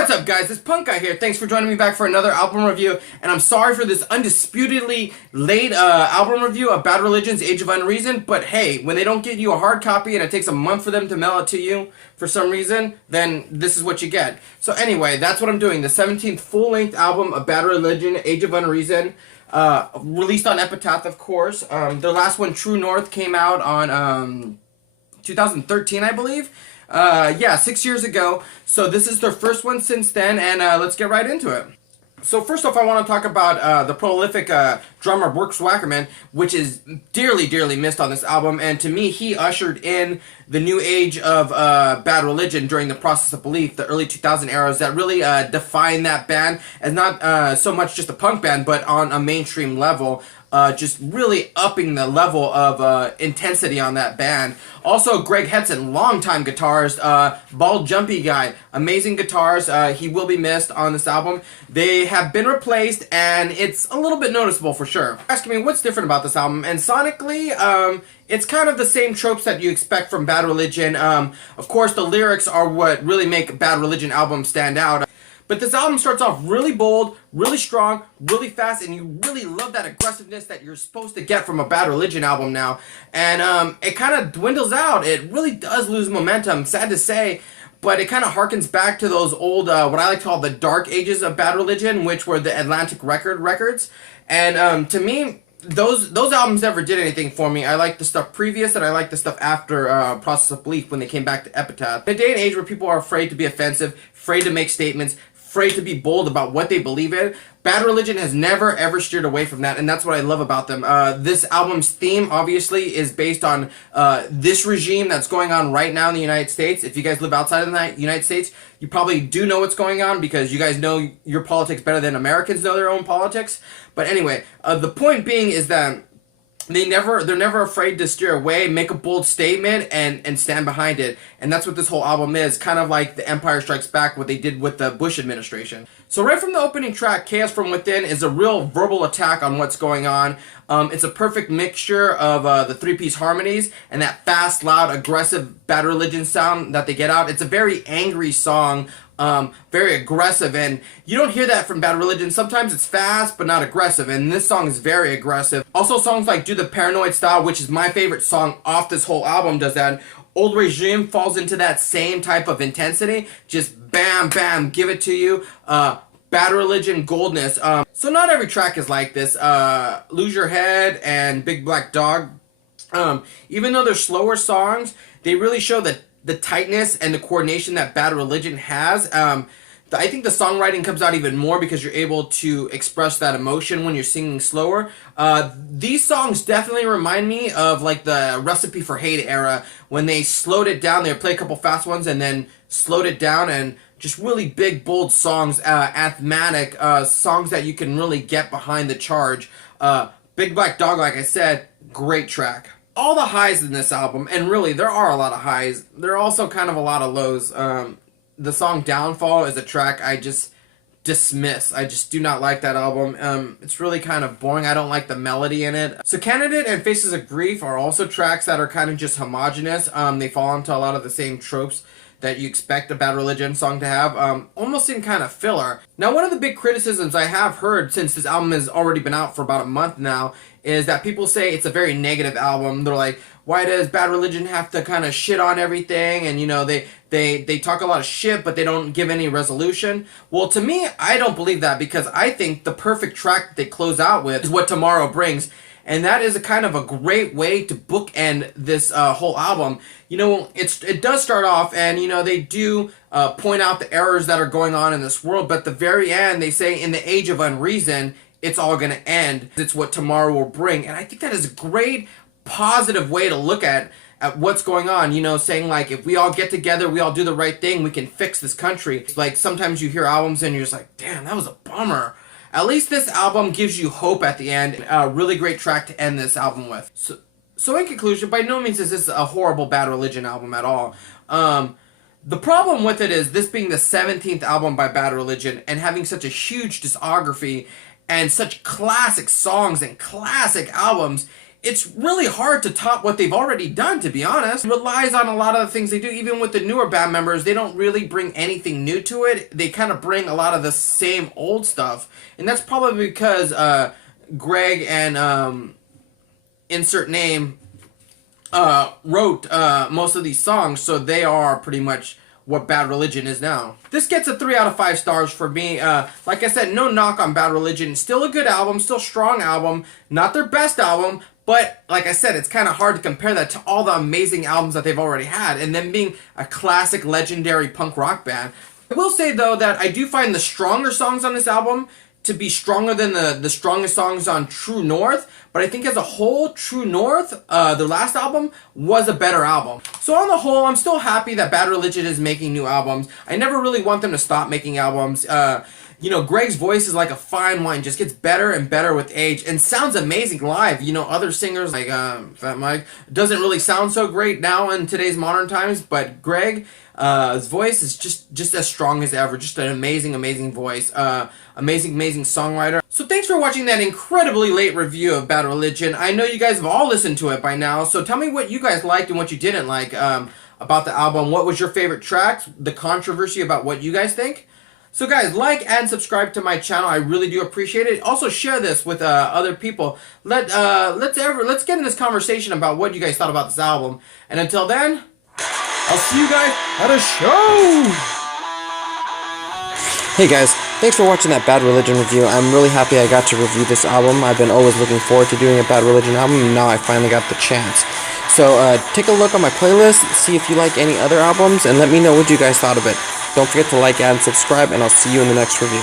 What's up, guys? It's Punk Guy here. Thanks for joining me back for another album review, and I'm sorry for this undisputedly late album review of Bad Religion's Age of Unreason, but hey, when they don't get you a hard copy and it takes a month for them to mail it to you for some reason, then this is what you get. So anyway, that's what I'm doing. The 17th full-length album of Bad Religion, Age of Unreason, released on Epitaph, of course. Their last one, True North, came out on 2013, I believe. 6 years ago. So this is their first one since then, and let's get right into it. So first off, I want to talk about the prolific drummer Brooks Wackerman, which is dearly, dearly missed on this album. And to me, he ushered in the new age of Bad Religion during the Process of Belief, the early 2000 eras that really defined that band as not so much just a punk band, but on a mainstream level. Just really upping the level of intensity on that band. Also, Greg Hetson, longtime guitarist, bald jumpy guy, amazing guitars. He will be missed on this album. They have been replaced, and it's a little bit noticeable for sure. Asking me what's different about this album, and sonically, it's kind of the same tropes that you expect from Bad Religion. Of course, the lyrics are what really make Bad Religion albums stand out. But this album starts off really bold, really strong, really fast, and you really love that aggressiveness that you're supposed to get from a Bad Religion album now. And it kind of dwindles out. It really does lose momentum, sad to say, but it kind of harkens back to those old, what I like to call the dark ages of Bad Religion, which were the Atlantic records. And to me, those albums never did anything for me. I like the stuff previous, and I like the stuff after Process of Belief when they came back to Epitaph. In a day and age where people are afraid to be offensive, afraid to make statements, afraid to be bold about what they believe in, Bad Religion has never ever steered away from that, and that's what I love about them. This album's theme obviously is based on this regime that's going on right now in the United States. If you guys live outside of the United States, you probably do know what's going on because you guys know your politics better than Americans know their own politics. But anyway, the point being is that they're never afraid to steer away, make a bold statement, and stand behind it. And that's what this whole album is, kind of like The Empire Strikes Back, what they did with the Bush administration. So right from the opening track, Chaos From Within is a real verbal attack on what's going on. It's a perfect mixture of the three-piece harmonies and that fast, loud, aggressive Bad Religion sound that they get out. It's a very angry song. Very aggressive, and you don't hear that from Bad Religion. Sometimes it's fast, but not aggressive, and this song is very aggressive. Also, songs like Do the Paranoid Style, which is my favorite song off this whole album, does that. Old Regime falls into that same type of intensity. Just bam, bam, give it to you. Bad Religion, Goldness. So not every track is like this. Lose Your Head and Big Black Dog. Even though they're slower songs, they really show the tightness and the coordination that Bad Religion has. I think the songwriting comes out even more because you're able to express that emotion when you're singing slower. These songs definitely remind me of like the Recipe for Hate era when they slowed it down. They would play a couple fast ones and then slowed it down, and just really big, bold songs, asthmatic songs that you can really get behind the charge. Big Black Dog, like I said, great track. All the highs in this album, and really there are a lot of highs, there are also kind of a lot of lows. The song Downfall is a track I just dismiss. I just do not like that album. It's really kind of boring. I don't like the melody in it. So Candidate and Faces of Grief are also tracks that are kind of just homogenous. They fall into a lot of the same tropes that you expect a Bad Religion song to have, almost in kind of filler. Now, one of the big criticisms I have heard since this album has already been out for about a month now is that people say it's a very negative album. They're like, why does Bad Religion have to kind of shit on everything? And, you know, they talk a lot of shit, but they don't give any resolution. Well, to me, I don't believe that, because I think the perfect track that they close out with is What Tomorrow Brings. And that is a kind of a great way to bookend this whole album. You know, it does start off, and, you know, they do point out the errors that are going on in this world, but at the very end, they say, in the age of unreason, it's all going to end. It's what tomorrow will bring. And I think that is a great, positive way to look at what's going on. You know, saying, like, if we all get together, we all do the right thing, we can fix this country. Like, sometimes you hear albums and you're just like, damn, that was a bummer. At least this album gives you hope at the end. A really great track to end this album with. So in conclusion, by no means is this a horrible Bad Religion album at all. The problem with it is this being the 17th album by Bad Religion and having such a huge discography and such classic songs and classic albums, it's really hard to top what they've already done, to be honest. It relies on a lot of the things they do. Even with the newer band members, they don't really bring anything new to it. They kind of bring a lot of the same old stuff. And that's probably because Greg and insert name wrote most of these songs, so they are pretty much what Bad Religion is now. This gets a 3 out of 5 stars for me. Like I said, no knock on Bad Religion. Still a good album, still strong album. Not their best album, but like I said, it's kind of hard to compare that to all the amazing albums that they've already had, and them being a classic, legendary punk rock band. I will say, though, that I do find the stronger songs on this album to be stronger than the strongest songs on True North, but I think as a whole, True North, their last album, was a better album. So on the whole, I'm still happy that Bad Religion is making new albums. I never really want them to stop making albums. You know, Greg's voice is like a fine wine, just gets better and better with age, and sounds amazing live. You know, other singers like Fat Mike doesn't really sound so great now in today's modern times, but Greg, his voice is just as strong as ever. Just an amazing voice. Amazing songwriter. So thanks for watching that incredibly late review of Bad Religion. I know you guys have all listened to it by now, so tell me what you guys liked and what you didn't like about the album. What was your favorite tracks? The controversy about what you guys think? So guys, like and subscribe to my channel. I really do appreciate it. Also share this with other people. Let's get in this conversation about what you guys thought about this album. And until then, I'll see you guys at a show. Hey guys, thanks for watching that Bad Religion review. I'm really happy I got to review this album. I've been always looking forward to doing a Bad Religion album, and now I finally got the chance. So take a look on my playlist, see if you like any other albums, and let me know what you guys thought of it. Don't forget to like and subscribe, and I'll see you in the next review.